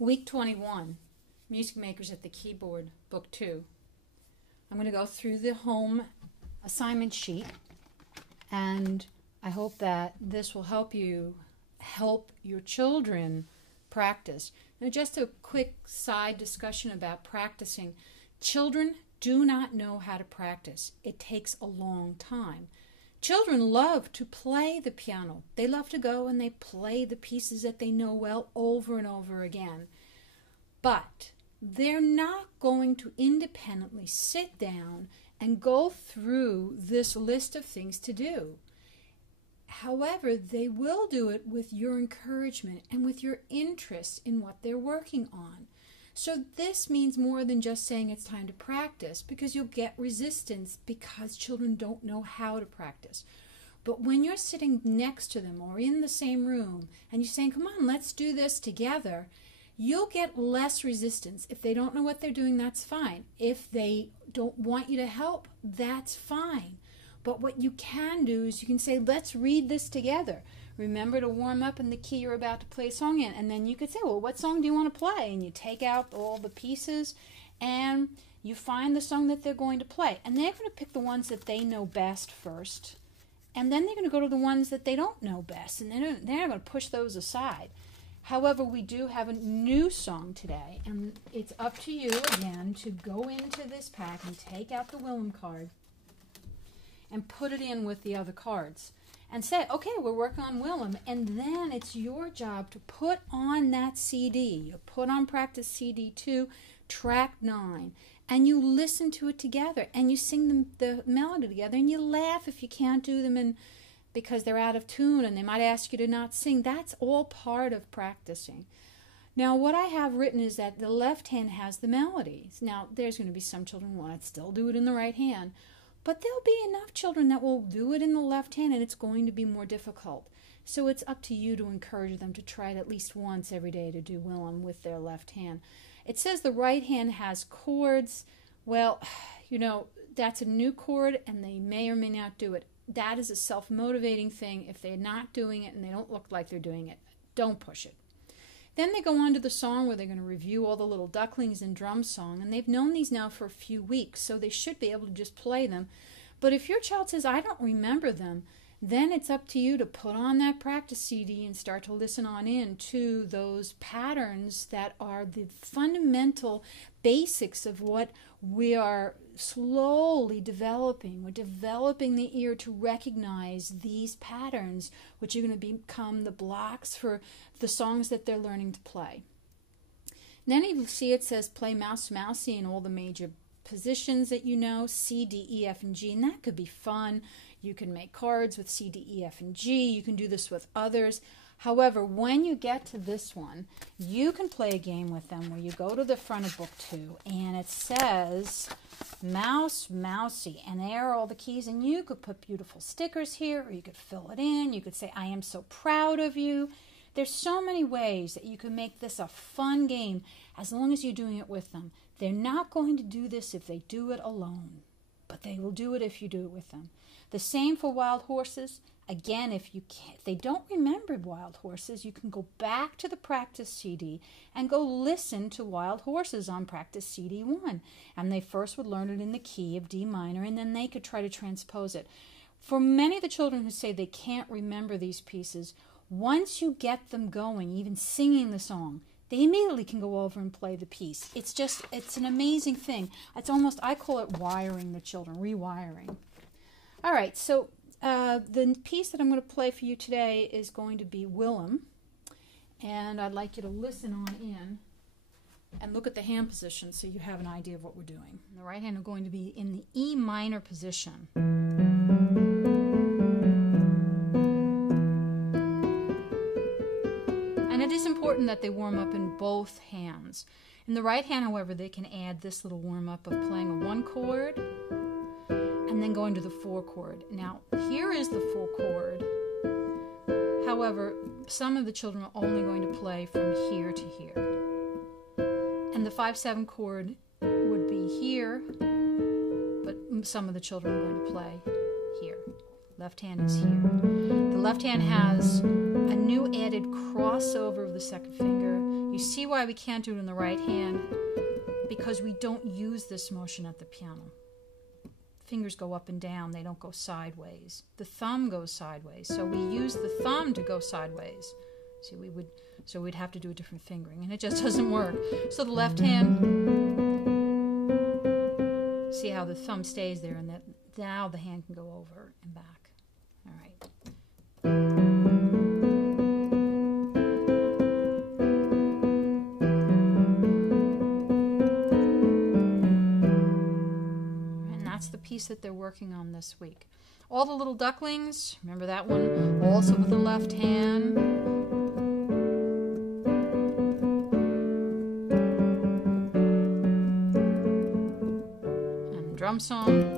Week 21, Music Makers at the Keyboard, Book 2. I'm going to go through the home assignment sheet, and I hope that this will help you help your children practice. Now, just a quick side discussion about practicing. Children do not know how to practice. It takes a long time. Children love to play the piano. They love to go and they play the pieces that they know well over and over again. But they're not going to independently sit down and go through this list of things to do. However, they will do it with your encouragement and with your interest in what they're working on. So this means more than just saying it's time to practice, because you'll get resistance because children don't know how to practice. But when you're sitting next to them or in the same room and you're saying, come on, let's do this together, you'll get less resistance. If they don't know what they're doing, that's fine. If they don't want you to help, that's fine. But what you can do is you can say, let's read this together. Remember to warm up in the key you're about to play a song in. And then you could say, well, what song do you want to play? And you take out all the pieces and you find the song that they're going to play. And they're going to pick the ones that they know best first. And then they're going to go to the ones that they don't know best. And they're going to push those aside. However, we do have a new song today. And it's up to you, again, to go into this pack and take out the Willum card and put it in with the other cards. And say, okay, we're working on Willum, and then it's your job to put on that CD. You put on practice CD 2, track 9, and you listen to it together, and you sing the melody together, and you laugh if you can't do them because they're out of tune, and they might ask you to not sing. That's all part of practicing. Now, what I have written is that the left hand has the melodies. Now, there's going to be some children who want to still do it in the right hand, but there'll be enough children that will do it in the left hand, and it's going to be more difficult. So it's up to you to encourage them to try it at least once every day to do Willum with their left hand. It says the right hand has chords. Well, you know, that's a new chord, and they may or may not do it. That is a self-motivating thing. If they're not doing it and they don't look like they're doing it, don't push it. Then they go on to the song where they're going to review All the Little Ducklings and drum song, and they've known these now for a few weeks, so they should be able to just play them. But if your child says, I don't remember them, then it's up to you to put on that practice CD and start to listen on in to those patterns that are the fundamental basics of what we are slowly developing. We're developing the ear to recognize these patterns, which are going to become the blocks for the songs that they're learning to play. And then you see it says play Mouse Mousie in all the major positions that you know, C, D, E, F, and G, and that could be fun. You can make cards with C, D, E, F, and G. You can do this with others. However, when you get to this one, you can play a game with them where you go to the front of book 2, and it says Mouse Mousie, and there are all the keys, and you could put beautiful stickers here, or you could fill it in. You could say, I am so proud of you. There's so many ways that you can make this a fun game as long as you're doing it with them. They're not going to do this if they do it alone, but they will do it if you do it with them. The same for wild horses. Again, if they don't remember wild horses, you can go back to the practice CD and go listen to wild horses on practice CD 1. And they first would learn it in the key of D minor, and then they could try to transpose it. For many of the children who say they can't remember these pieces, once you get them going, even singing the song, they immediately can go over and play the piece. It's an amazing thing. It's almost, I call it wiring the children, rewiring. All right, so the piece that I'm going to play for you today is going to be Willum, and I'd like you to listen on in and look at the hand position so you have an idea of what we're doing. The right hand is going to be in the E minor position. And it is important that they warm up in both hands. In the right hand, however, they can add this little warm-up of playing a 1 chord and then going to the 4 chord. Now, here is the 4 chord. However, some of the children are only going to play from here to here. And the 5/7 chord would be here, but some of the children are going to play here. Left hand is here. The left hand has a new added crossover of the second finger. You You see why we can't do it in the right hand? Because we don't use this motion at the piano. Fingers go up and down, they don't go sideways. The thumb goes sideways, so we use the thumb to go sideways. See, we'd have to do a different fingering, and it just doesn't work. So the left hand, see how the thumb stays there, and that now the hand can go over and back. All right. The piece that they're working on this week. All the Little Ducklings, remember that one? Also with the left hand. And drum song.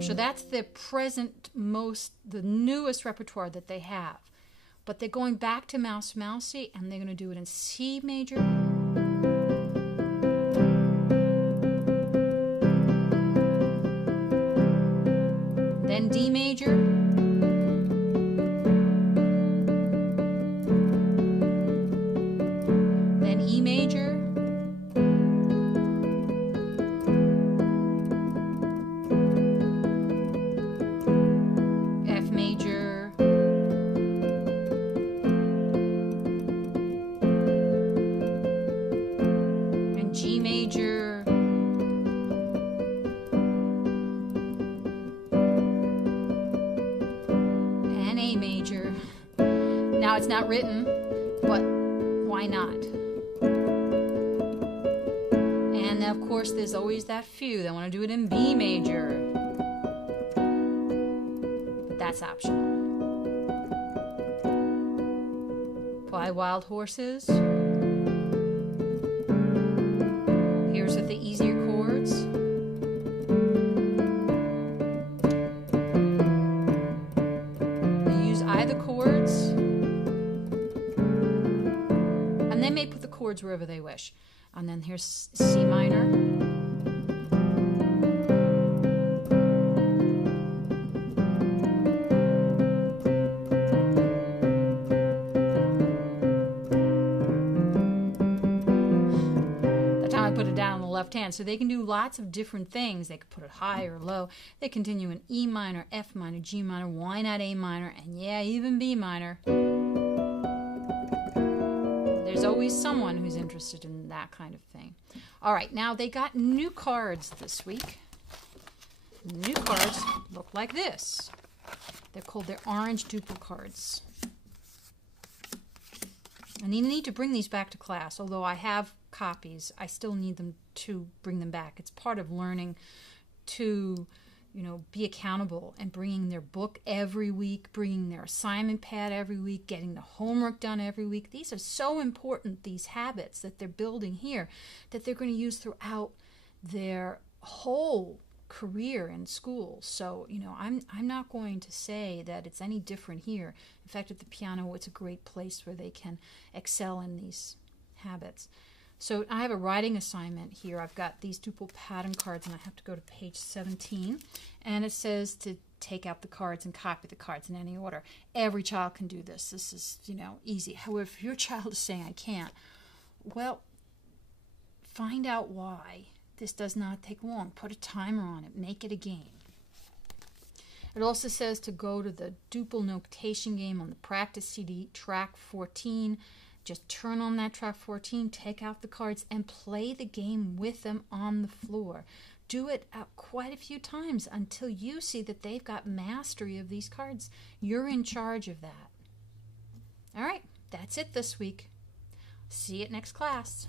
So that's the newest repertoire that they have. But they're going back to Mouse Mousie, and they're going to do it in C major. Then D major. Then E major. G major, and A major. Now it's not written, but why not? And of course there's always that few that want to do it in B major, but that's optional. Fly Wild Horses. Here's with the easier chords. They use either chords, and they may put the chords wherever they wish. And then here's C minor. Put it down on the left hand, so they can do lots of different things. They could put it high or low. They continue in E minor, F minor, G minor, why not A minor, and yeah, even B minor. There's always someone who's interested in that kind of thing. All right, now they got new cards this week. New cards look like this. They're called their orange duple cards. And you need to bring these back to class. Although I have copies, I still need them to bring them back. It's part of learning to, be accountable and bringing their book every week, bringing their assignment pad every week, getting the homework done every week. These are so important, these habits that they're building here, that they're going to use throughout their whole career in school. So, I'm not going to say that it's any different here. In fact, at the piano, it's a great place where they can excel in these habits. So I have a writing assignment here. I've got these duple pattern cards, and I have to go to page 17. And it says to take out the cards and copy the cards in any order. Every child can do this. This is, easy. However, if your child is saying, I can't, well, find out why. This does not take long. Put a timer on it. Make it a game. It also says to go to the duple notation game on the practice CD, track 14. Just turn on that track 14, take out the cards, and play the game with them on the floor. Do it quite a few times until you see that they've got mastery of these cards. You're in charge of that. All right, that's it this week. See you at next class.